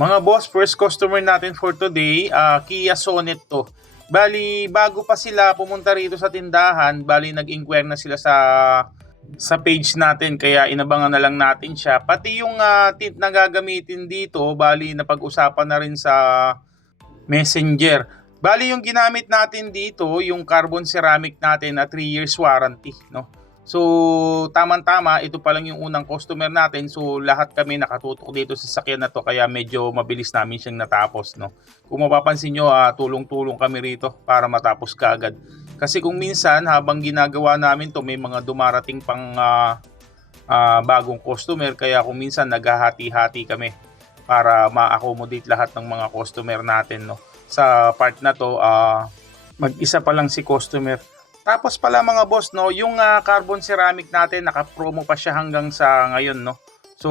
Mga boss, first customer natin for today, Kia Sonet to. Bali, bago pa sila pumunta rito sa tindahan, bali nag-inquire na sila sa page natin, kaya inabangan na lang natin siya. Pati yung tint na gagamitin dito, bali napag-usapan na rin sa Messenger. Bali yung ginamit natin dito, yung carbon ceramic natin na 3 years warranty, no? So, tamang-tama, ito pa lang yung unang customer natin. So, lahat kami nakatutok dito sa sakyan na to, kaya medyo mabilis namin siyang natapos, no? Kung mapapansin nyo, tulong-tulong kami rito para matapos kaagad. Kasi kung minsan, habang ginagawa namin to, may mga dumarating pang bagong customer, kaya kung minsan naghahati-hati kami para ma-accommodate lahat ng mga customer natin, no? Sa part na to, mag-isa pa lang si customer. Tapos pala mga boss, no, yung carbon ceramic natin, naka-promo pa siya hanggang sa ngayon, no. So,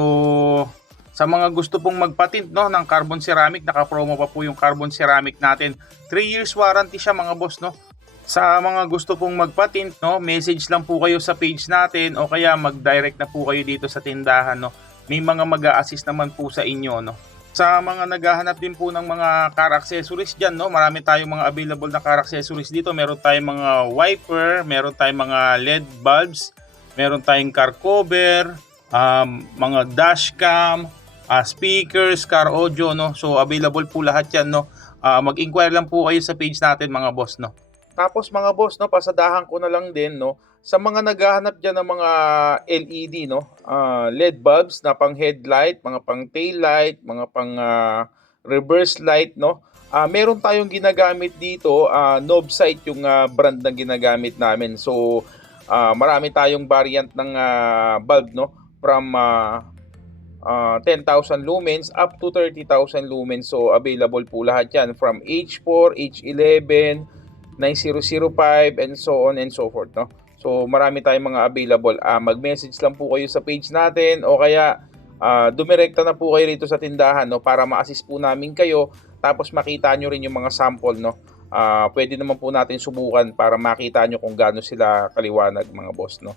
sa mga gusto pong magpatint, no, ng carbon ceramic, naka-promo pa po yung carbon ceramic natin. 3 years warranty siya mga boss, no. Sa mga gusto pong magpatint, no, message lang po kayo sa page natin o kaya mag-direct na po kayo dito sa tindahan, no. May mga mag-a-assist naman po sa inyo, no. Sa mga naghahanap din po ng mga car accessories dyan, no? Marami tayong mga available na car accessories dito. Meron tayong mga wiper, meron tayong mga LED bulbs, meron tayong car cover, mga dashcam, speakers, car audio, no? So available po lahat yan, no? Mag-inquire lang po kayo sa page natin mga boss, no? Tapos mga boss, no, pasadahan ko na lang din, no, sa mga naghahanap dyan ng mga LED, no, LED bulbs na pang headlight, mga pang tail light, mga pang reverse light, no, meron tayong ginagamit dito, Novsight yung brand na ginagamit namin. So marami tayong variant ng bulb, no, from 10,000 lumens up to 30,000 lumens. So available po lahat yan from H4, H11, 9005 and so on and so forth, no. So marami tayong mga available. Mag-message lang po kayo sa page natin o kaya dumirekta na po kayo rito sa tindahan, no, para ma-assist po namin kayo, tapos makita nyo rin yung mga sample, no. Pwede naman po natin subukan para makita nyo kung gaano sila kaliwanag mga boss, no.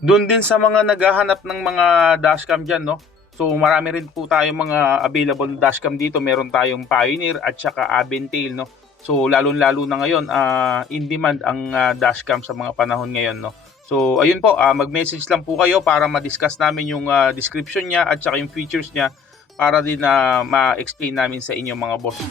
Doon din sa mga naghahanap ng mga dashcam dyan, no. So marami rin po tayong mga available dashcam dito. Meron tayong Pioneer at saka Aventil, no. So lalo-lalo na ngayon, in demand ang dashcam sa mga panahon ngayon, no. So ayun po, mag-message lang po kayo para ma-discuss namin yung description niya at saka yung features niya para din ma-explain namin sa inyo mga boss.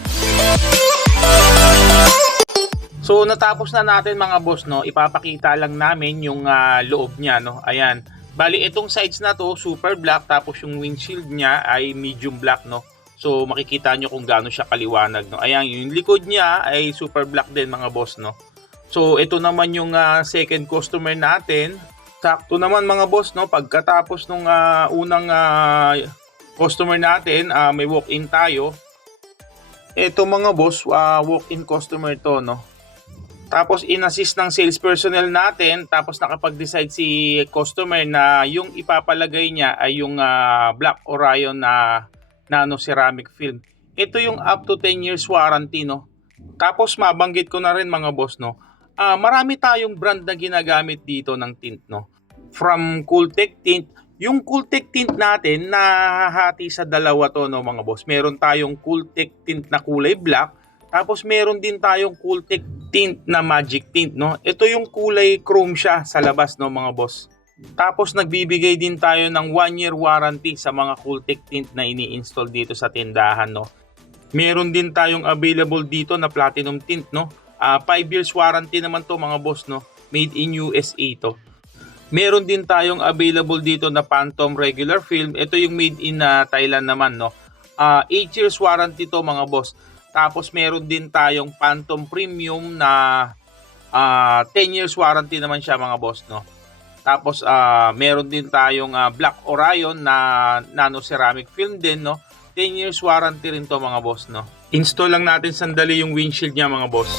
So natapos na natin mga boss, no. Ipapakita lang namin yung loob niya, no. Ayan. Bali itong sides na to super black, tapos yung windshield niya ay medium black, no. So makikita nyo kung gaano siya kaliwanag, no. Ayan, yung likod niya ay super black din mga boss, no. So ito naman yung second customer natin. Sakto naman mga boss, no. Pagkatapos nung unang customer natin, may walk-in tayo. Ito mga boss, walk-in customer to, no. Tapos in-assist ng sales personnel natin, tapos nakapag-decide si customer na yung ipapalagay niya ay yung Black Orion na nano ceramic film. Ito yung up to 10 years warranty, no. Tapos mabanggit ko na rin mga boss, no. Marami tayong brand na ginagamit dito ng tint, no. From Cooltech Tint, yung Cooltech Tint natin nahahati sa dalawa to, no mga boss. Meron tayong Cooltech Tint na kulay black, tapos meron din tayong Cooltech Tint na Magic Tint, no. Ito yung kulay chrome siya sa labas, no mga boss. Tapos nagbibigay din tayo ng 1-year warranty sa mga Cooltech Tint na ini-install dito sa tindahan, no. Meron din tayong available dito na Platinum Tint, no. 5 years warranty naman to mga boss, no. Made in USA to. Meron din tayong available dito na Phantom Regular Film. Ito yung made in Thailand naman, no. 8 years warranty to mga boss. Tapos meron din tayong Phantom Premium na 10 years warranty naman siya mga boss, no. Tapos meron din tayong Black Orion na nano ceramic film din, no. 10 years warranty rin to mga boss, no. Install lang natin sandali yung windshield niya mga boss.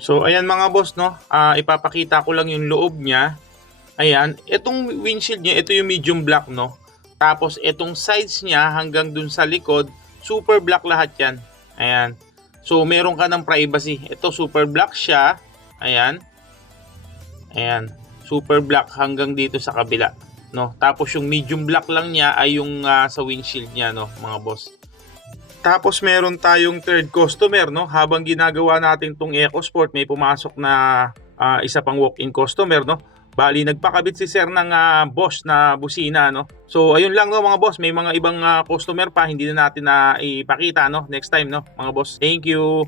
So ayan mga boss, no, ipapakita ko lang yung loob niya. Ayan, itong windshield niya, ito yung medium black, no. Tapos itong sides niya hanggang dun sa likod, super black lahat yan. Ayan. So meron ka ng privacy. Ito super black siya. Ayan. Ayan. Super black hanggang dito sa kabila, no. Tapos yung medium black lang niya ay yung sa windshield niya, no, mga boss. Tapos meron tayong third customer, no. Habang ginagawa natin tong EcoSport, may pumasok na isa pang walk-in customer, no. Bali nagpakabit si sir ng Bosch na busina, no. So ayun lang, no, mga boss. May mga ibang customer pa hindi na natin na ipakita, no, next time, no, mga boss. Thank you.